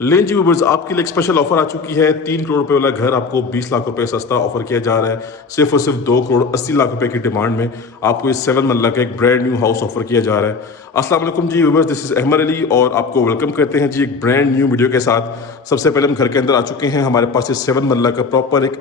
लें जी व्यूअर्स, आपके लिए एक स्पेशल ऑफर आ चुकी है। 3 करोड़ रुपए वाला घर आपको 20 लाख रुपए सस्ता ऑफर किया जा रहा है। सिर्फ और सिर्फ 2 करोड़ 80 लाख रुपए की डिमांड में आपको इस 7 मरला का एक ब्रांड न्यू हाउस ऑफर किया जा रहा है। अस्सलाम वालेकुम जी viewers, this is Ahmed Ali और आपको वेलकम करते हैं जी एक ब्रांड न्यू वीडियो के साथ। सबसे पहले हम घर के अंदर आ चुके हैं। हमारे पास ये 7 मरला का प्रॉपर एक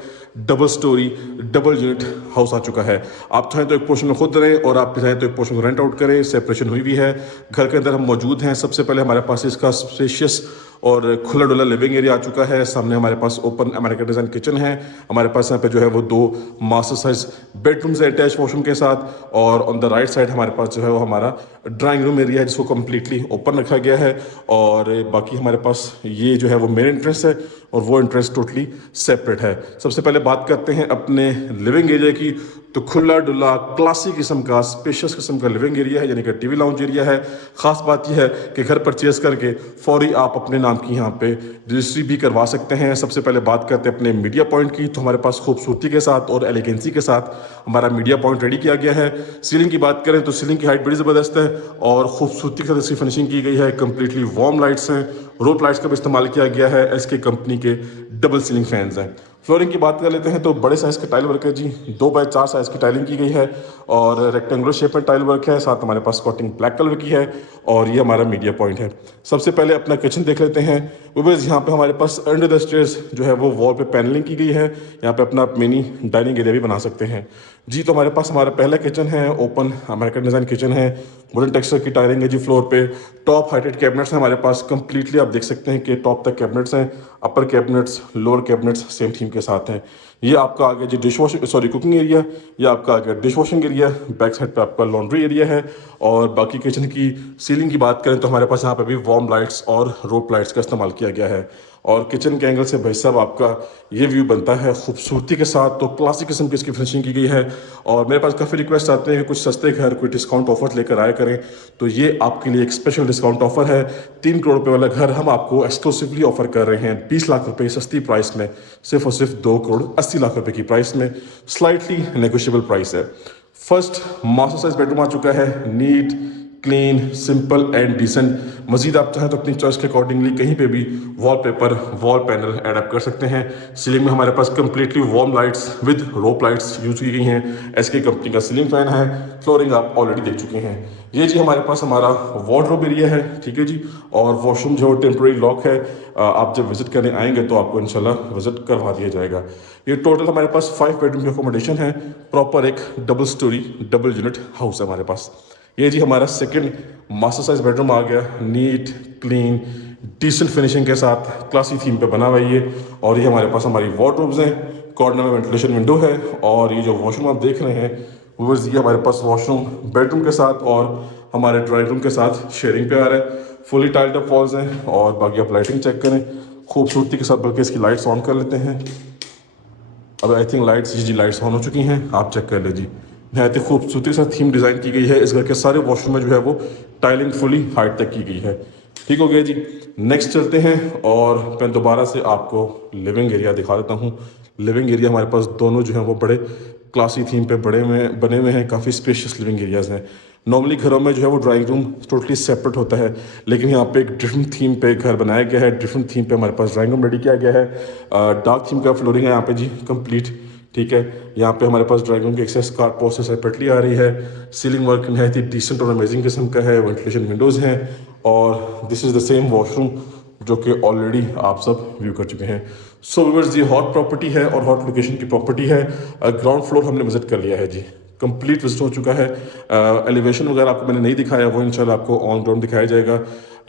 double storey double unit house आ चुका है। आप चाहें तो एक पोर्शन में खुद रहें और आप चाहें तो एक पोर्शन को रेंट आउट करें। सेपरेशन हुई भी है। घर के अंदर हम मौजूद हैं। सबसे पहले हमारे पास इसका स्पेशियस और खुला डुला लिविंग एरिया आ चुका है। सामने हमारे पास ओपन अमेरिकन डिजाइन किचन है। हमारे पास यहाँ पे जो है वो 2 मास्टर साइज बेडरूम्स है अटैच वॉशरूम के साथ। और ऑन द राइट साइड हमारे पास जो है वो हमारा ड्राइंग रूम एरिया है जिसको कम्प्लीटली ओपन रखा गया है। और बाकी हमारे पास ये जो है वो मेन एंट्रेंस है और वो एंट्रेंस टोटली सेपरेट है। सबसे पहले बात करते हैं अपने लिविंग एरिया की। तो खुला डुला क्लासी किस्म का स्पेशियस किस्म का लिविंग एरिया है, यानी कि टीवी लाउंज एरिया है। खास बात यह है कि घर परचेज करके फौरी आप अपने नाम की यहाँ पे रजिस्ट्री भी करवा सकते हैं। सबसे पहले बात करते हैं अपने मीडिया पॉइंट की। तो हमारे पास खूबसूरती के साथ और एलिगेंसी के साथ हमारा मीडिया पॉइंट रेडी किया गया है। सीलिंग की बात करें तो सीलिंग की हाइट बड़ी ज़बरदस्त है और खूबसूरती के साथ इसकी फिनिशिंग की गई है। कम्प्लीटली वार्म लाइट्स हैं, रोप लाइट्स का भी इस्तेमाल किया गया है। एसके कंपनी के डबल सीलिंग फैंस हैं। फ्लोरिंग की बात कर लेते हैं तो बड़े साइज़ का टाइल वर्क है जी। 2x4 साइज़ की टाइलिंग की गई है और रेक्टेंगुलर शेप में टाइल वर्क है। साथ हमारे पास स्कॉटिंग ब्लैक कलर की है और ये हमारा मीडिया पॉइंट है। सबसे पहले अपना किचन देख लेते हैं। व्यूअर्स, यहाँ पे हमारे पास अंडर द स्टेयर्स जो है वो वॉल पे पैनलिंग की गई है। यहाँ पे अपना मिनी डाइनिंग एरिया भी बना सकते हैं जी। तो हमारे पास हमारा पहला किचन है, ओपन अमेरिकन डिज़ाइन किचन है। वुडन टेक्सचर की टाइलिंग है जी फ्लोर पे। टॉप हाइटेड कैबिनेट्स हैं हमारे पास कंप्लीटली। आप देख सकते हैं कि टॉप तक कैबिनेट्स हैं। Upper cabinets lower cabinets same theme के साथ हैं। ये आपका आगे जी dish washing sorry cooking area, ये आपका आगे dish washing area. Back side पे आपका लॉन्ड्री एरिया है। और बाकी किचन की सीलिंग की बात करें तो हमारे पास यहाँ पे भी वार्म लाइट्स और रोप लाइट्स का इस्तेमाल किया गया है। और किचन के एंगल से भाई साहब आपका ये व्यू बनता है खूबसूरती के साथ। तो क्लासिक किस्म की इसकी फिनिशिंग की गई है। और मेरे पास काफ़ी रिक्वेस्ट आते हैं कि कुछ सस्ते घर कोई डिस्काउंट ऑफर लेकर आया करें, तो ये आपके लिए एक स्पेशल डिस्काउंट ऑफर है। 3 करोड़ रुपए वाला घर हम आपको एक्सक्लूसिवली ऑफर कर रहे हैं 20 लाख रुपए सस्ती प्राइस में। सिर्फ और सिर्फ 2 करोड़ 80 लाख रुपए की प्राइस में। स्लाइटली नेगोशिएबल प्राइस है। फर्स्ट मास्टर साइज बेडरूम आ चुका है। Neat, clean, simple and decent. Majeed आप चाहें तो अपनी चॉइस के अकॉर्डिंगली कहीं पे भी wallpaper wall panel add up कर सकते हैं। सीलिंग में हमारे पास completely warm lights with rope lights use की गई हैं। एसके कंपनी का सीलिंग फैन है। फ्लोरिंग आप ऑलरेडी देख चुके हैं। ये जी हमारे पास हमारा वार्डरोब एरिया है, ठीक है जी। और वॉशरूम जो टेम्प्रेरी लॉक है, आप जब विजिट करने आएंगे तो आपको इंशाल्लाह विजिट करवा दिया जाएगा। ये टोटल हमारे पास 5 बेडरूम की अकोमोडेशन है। प्रॉपर एक double storey double unit house है हमारे पास। ये जी हमारा सेकंड मास्टर साइज बेडरूम आ गया। नीट, क्लीन, डिसेंट फिनिशिंग के साथ क्लासी थीम पे बना हुआ है ये। और ये हमारे पास हमारी वार्डरोब्स हैं। कॉर्नर में वेंटिलेशन विंडो है। और ये जो वॉशरूम आप देख रहे हैं वो ये हमारे पास वॉशरूम बेडरूम के साथ और हमारे ड्राइंग रूम के साथ शेयरिंग पे आ रहा है। फुली टाइल्ड अप वॉल्स हैं। और बाकी आप लाइटिंग चेक करें खूबसूरती के साथ, बल्कि इसकी लाइट्स ऑन कर लेते हैं। अब आई थिंक लाइट्स जी लाइट्स ऑन हो चुकी हैं, आप चेक कर लीजिए। नहायत खूबसूरती के साथ थीम डिज़ाइन की गई है। इस घर के सारे वॉशरूम में जो है वो टाइलिंग फुली हाइट तक की गई है। ठीक हो गया जी। नेक्स्ट चलते हैं और मैं दोबारा से आपको लिविंग एरिया दिखा देता हूँ। लिविंग एरिया हमारे पास दोनों जो हैं वो बड़े क्लासी थीम पे बने हुए हैं। काफ़ी स्पेशियस लिविंग एरियाज़ हैं। नॉर्मली घरों में जो है वो ड्राइंग रूम टोटली सेपरेट होता है, लेकिन यहाँ पे एक डिफरेंट थीम पे घर बनाया गया है। डिफरेंट थीम पे हमारे पास ड्राइंग रूम रेडी किया गया है। डार्क थीम का फ्लोरिंग है यहाँ पे जी कंप्लीट, ठीक है। यहाँ पे हमारे पास ड्राइंग रूम की एक्सेस कार पोस्ट सेपरेटली आ रही है। सीलिंग वर्क नहायत ही डिसेंट और अमेजिंग किस्म का है। वेंटिलेशन विंडोज़ हैं। और this is the same washroom जो कि ऑलरेडी आप सब व्यू कर चुके हैं। सो व्यूअर्स, ये हॉट प्रॉपर्टी है और हॉट लोकेशन की प्रॉपर्टी है। ग्राउंड फ्लोर हमने विजिट कर लिया है जी, कंप्लीट विजिट हो चुका है। एलिवेशन वगैरह आपको मैंने नहीं दिखाया, वो इंशाल्लाह आपको ऑन ग्राउंड दिखाया जाएगा।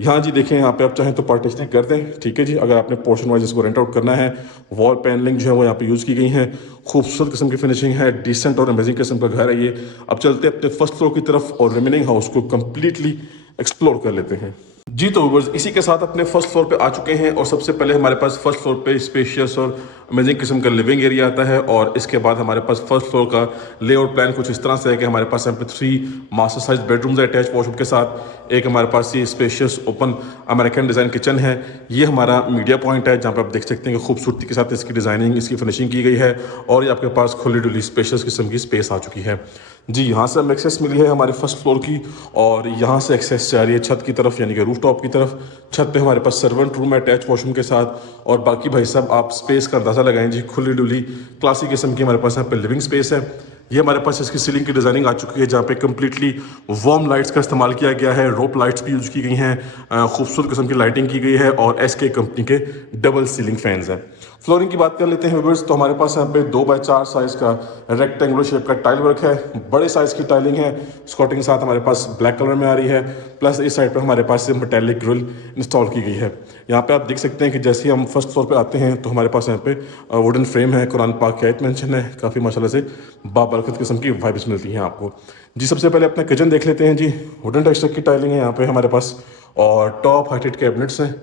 यहाँ जी देखें, यहाँ पे आप चाहें तो पार्टीशनिंग कर दें, ठीक है जी। अगर आपने पोर्शन वाइज इसको रेंट आउट करना है, वॉल पैनलिंग जो है वो यहाँ पे यूज़ की गई है। खूबसूरत किस्म की फिनिशिंग है। डिसेंट और अमेजिंग किस्म का घर है ये। अब चलते अपने फर्स्ट फ्लोर की तरफ और रिमेनिंग हाउस को कंप्लीटली एक्सप्लोर कर लेते हैं जी। तो व्यूअर्स, इसी के साथ अपने फर्स्ट फ्लोर पे आ चुके हैं और सबसे पहले हमारे पास फर्स्ट फ्लोर पे स्पेशियस और अमेजिंग किस्म का लिविंग एरिया आता है। और इसके बाद हमारे पास फर्स्ट फ्लोर का लेआउट प्लान कुछ इस तरह से है कि हमारे पास यहाँ पे 3 मास्टर साइज बेडरूम्स है अटैच वॉशरूम के साथ। एक हमारे पास ये spacious open American design kitchen है। ये हमारा मीडिया पॉइंट है जहाँ पे आप देख सकते हैं कि खूबसूरती के साथ इसकी डिज़ाइनिंग, इसकी फिनिशिंग की गई है। और ये आपके पास खुली डुली स्पेशियस किस्म की स्पेस आ चुकी है। जी, यहाँ से हमें एक्सेस मिली है हमारे फर्स्ट फ्लोर की और यहाँ से एक्सेस जा रही है छत की तरफ यानी कि रूफ टॉप की तरफ। छत पे हमारे पास सर्वेंट रूम है अटैच वॉशरूम के साथ और बाकी भाई साहब आप स्पेस का अंदाज़ा लगाएं जी, खुली डुली क्लासिक किस्म की हमारे पास यहाँ पे लिविंग स्पेस है। ये हमारे पास इसकी सीलिंग की डिज़ाइनिंग आ चुकी है जहाँ पे कम्प्लीटली वार्म लाइट्स का इस्तेमाल किया गया है, रोप लाइट्स भी यूज़ की गई हैं, खूबसूरत किस्म की लाइटिंग की गई है और SK कंपनी के डबल सीलिंग फैंस हैं। फ्लोरिंग की बात कर लेते हैं व्यूअर्स, तो हमारे पास यहाँ पे 2x4 साइज़ का रेक्टेंगुलर शेप का टाइल वर्क है, बड़े साइज़ की टाइलिंग है, स्कॉटिंग के साथ हमारे पास ब्लैक कलर में आ रही है, प्लस इस साइड पर हमारे पास मेटेलिक ग्रिल इंस्टॉल की गई है। यहाँ पे आप देख सकते हैं कि जैसे ही हम फर्स्ट फ्लोर पे आते हैं तो हमारे पास यहाँ पे वुडन फ्रेम है, कुरान पाक की आयत मेंशन है, काफ़ी माशाल्लाह से बाबरकत किस्म की वाइब्स मिलती हैं आपको। जी सबसे पहले अपना किचन देख लेते हैं जी। वुडन टेक्सचर की टाइलिंग है यहाँ पे हमारे पास और टॉप हाइटेड कैबिनेट्स हैं,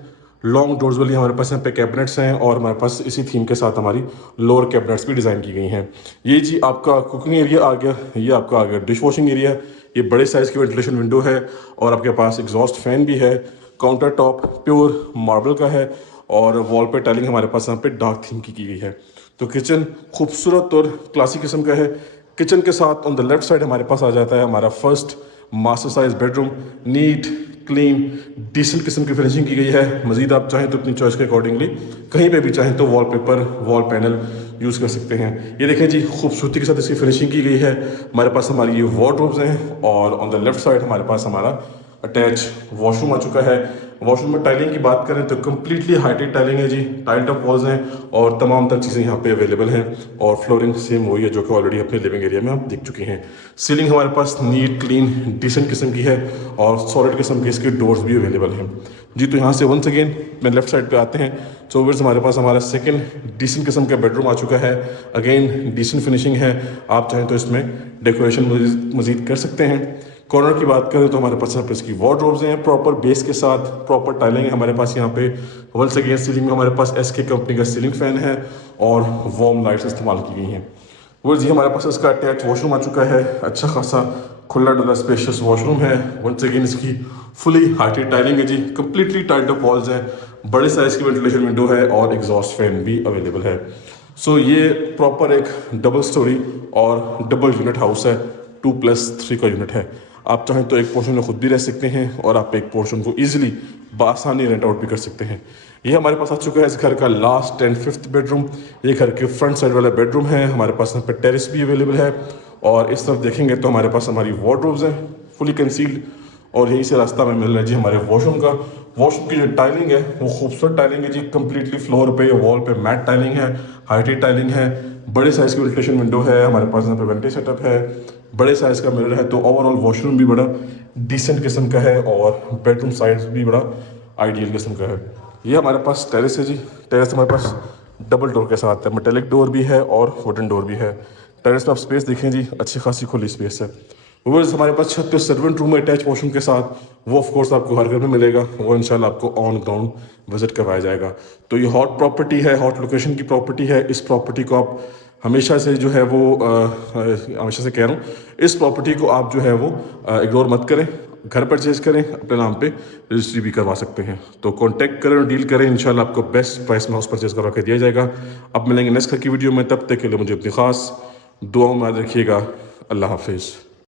लॉन्ग डोर्स वाली हमारे पास यहाँ पे कैबिनेट्स हैं और हमारे पास इसी थीम के साथ हमारी लोअर कैबिनेट्स भी डिज़ाइन की गई हैं। ये जी आपका कुकिंग एरिया आ गया, ये आपका आ गया डिश वॉशिंग एरिया, ये बड़े साइज़ की वेंटिलेशन विंडो है और आपके पास एग्जॉस्ट फैन भी है, काउंटर टॉप प्योर मार्बल का है और वॉल पे टाइलिंग हमारे पास यहाँ पे डार्क थीम की गई है। तो किचन खूबसूरत और क्लासिक किस्म का है। किचन के साथ ऑन द लेफ्ट साइड हमारे पास आ जाता है हमारा first master size bedroom, neat clean decent किस्म की फिनिशिंग की गई है। मजीद आप चाहें तो अपनी चॉइस के अकॉर्डिंगली कहीं पे भी चाहें तो वॉलपेपर वॉल पैनल यूज़ कर सकते हैं। ये देखें जी खूबसूरती के साथ इसकी फिनिशिंग की गई है। हमारे पास हमारी ये वार्डरोब्स हैं और ऑन द लेफ्ट साइड हमारे पास हमारा अटैच वॉशरूम आ चुका है। वॉशरूम में टाइलिंग की बात करें तो कम्प्लीटली हाइटेड टाइलिंग है जी, टाइल्ड अप वॉल्स हैं और तमाम तर चीज़ें यहाँ पे अवेलेबल हैं और फ्लोरिंग सेम वही है जो कि ऑलरेडी अपने लिविंग एरिया में आप देख चुके हैं। सीलिंग हमारे पास नीट क्लीन डिसेंट किस्म की है और सॉलिड किस्म के इसके डोर्स भी अवेलेबल हैं जी। तो यहाँ से वंस अगेन मैं लेफ्ट साइड पे आते हैं तो व्यूअर्स हमारे पास हमारा सेकंड डिसेंट किस्म का बेडरूम आ चुका है। अगेन डिसेंट फिनिशिंग है, आप चाहें तो इसमें डेकोरेशन मजीद कर सकते हैं। कॉर्नर की बात करें तो हमारे पास यहाँ पे इसकी वार्डरोब्स हैं प्रॉपर बेस के साथ, प्रॉपर टाइलिंग है हमारे पास यहाँ पे। वंस अगेन सीलिंग में हमारे पास SK कंपनी का सीलिंग फैन है और वार्म लाइट्स इस्तेमाल की गई हैं। वो जी हमारे पास इसका अटैच वॉशरूम आ चुका है, अच्छा खासा खुला डुला स्पेशियस वॉशरूम है। वंस अगेन इसकी फुली हाइटेड टाइलिंग है जी, कम्प्लीटली टाइल्ड अप वॉल्स हैं, बड़े साइज़ की वेंटिलेशन विंडो है और एग्जॉस्ट फैन भी अवेलेबल है। सो ये प्रॉपर एक डबल स्टोरी और डबल यूनिट हाउस है, 2+3 का यूनिट है। आप चाहें तो एक पोर्शन में खुद भी रह सकते हैं और आप एक पोर्शन को ईजिली बआसानी रेंट आउट भी कर सकते हैं। ये हमारे पास आ चुका है इस घर का लास्ट एंड फिफ्थ बेडरूम। ये घर के फ्रंट साइड वाला बेडरूम है। हमारे पास यहाँ पे टेरेस भी अवेलेबल है और इस तरफ देखेंगे तो हमारे पास हमारी वार्डरोब्स हैं फुली कंसील्ड और यहीं से रास्ता में मिल रहा है जी हमारे वॉशरूम का। वॉशरूम की जो टाइलिंग है वो खूबसूरत टाइलिंग है जी, कम्प्लीटली फ्लोर पे वॉल पे मैट टाइलिंग है, हाइटेड टाइलिंग है, बड़े साइज़ की वेंटिलेशन विंडो है, हमारे पास यहाँ पे वेंटी सेटअप है, बड़े साइज़ का मिरर है। तो ओवरऑल वॉशरूम भी बड़ा डिसेंट किस्म का है और बेडरूम साइज भी बड़ा आइडियल किस्म का है। ये हमारे पास टेरेस है जी। टेरेस हमारे पास डबल डोर के साथ है, मेटेलिक डोर भी है और वुडन डोर भी है। टेरेस पे आप स्पेस देखें जी, अच्छी खासी खुली स्पेस है। व्यूअर्स हमारे पास छत पे सर्वेंट रूम है अटैच वॉशरूम के साथ, वो ऑफ कोर्स आपको हर घर में मिलेगा, वो इंशाल्लाह आपको ऑन ग्राउंड विजिट करवाया जाएगा। तो ये हॉट प्रॉपर्टी है, हॉट लोकेशन की प्रॉपर्टी है। इस प्रॉपर्टी को आप हमेशा से जो है वो हमेशा से कह रहा हूँ, इस प्रॉपर्टी को आप जो है वो इग्नोर मत करें, घर परचेज करें, अपने नाम पे रजिस्ट्री भी करवा सकते हैं। तो कांटेक्ट करें और डील करें, इंशाल्लाह आपको बेस्ट प्राइस में हाउस परचेज करवा के दिया जाएगा। अब मिलेंगे नेक्स्ट की वीडियो में, तब तक के लिए मुझे अपनी खास दुआओं में याद रखिएगा। अल्लाह हाफिज़।